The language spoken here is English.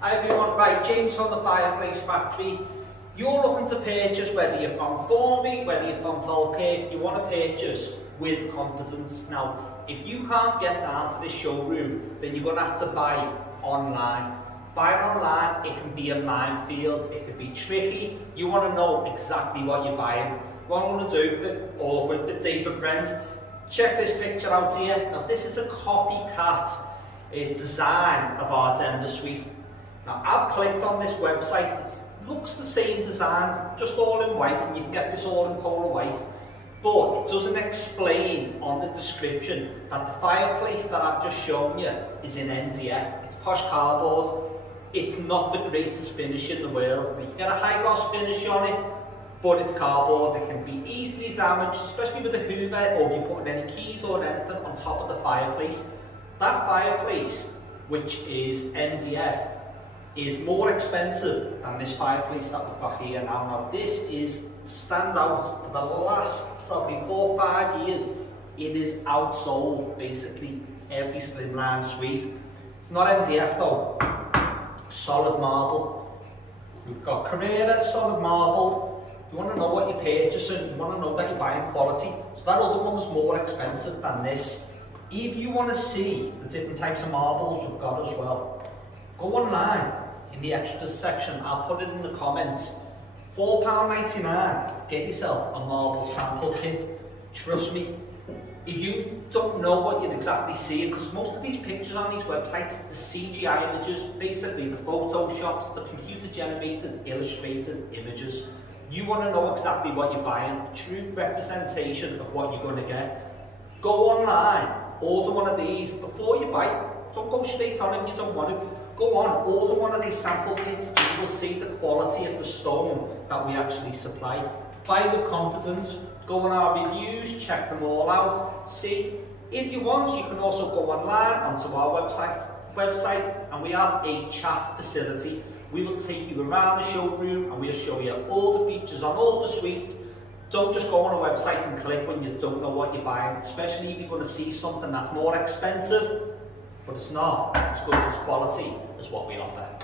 Hi everyone, right, James from the Fireplace Factory. You're looking to purchase, whether you're from Formby, whether you're from Falkirk, you want to purchase with confidence. Now, if you can't get down to this showroom, then you're going to have to buy online. Buying online, it can be a minefield, it can be tricky. You want to know exactly what you're buying. What I'm going to do, bit awkward, bit David Brent, check this picture out here. Now, this is a copycat design of our Dender Suite. Now, I've clicked on this website, it looks the same design, just all in white, and you can get this all in polar white, but it doesn't explain on the description that the fireplace that I've just shown you is in MDF. It's posh cardboard. It's not the greatest finish in the world. You can get a high gloss finish on it, but it's cardboard. It can be easily damaged, especially with the Hoover, or if you're putting any keys or anything on top of the fireplace. That fireplace, which is MDF, is more expensive than this fireplace that we've got here now. Now this stands out for the last probably 4 or 5 years. It is outsold basically every slimline suite. It's not MDF though, solid marble. We've got Carrera solid marble. You want to know what you're purchasing, you want to know that you're buying quality. So that other one was more expensive than this. If you want to see the different types of marbles we've got as well, go online in the extras section. I'll put it in the comments. £4.99, get yourself a marble sample kit. Trust me, if you don't know what you're exactly seeing, because most of these pictures on these websites, the CGI images, basically the photoshops, the computer generated, illustrated images. You want to know exactly what you're buying, true representation of what you're going to get. Go online, order one of these before you buy. Don't go straight on if you don't want to. Go on, order one of these sample kits and you will see the quality of the stone that we actually supply. Buy with confidence, go on our reviews, check them all out. See, if you want, you can also go online onto our website, and we have a chat facility. We will take you around the showroom and we'll show you all the features on all the suites. Don't just go on a website and click when you don't know what you're buying, especially if you're going to see something that's more expensive, but it's not as good as quality as what we offer.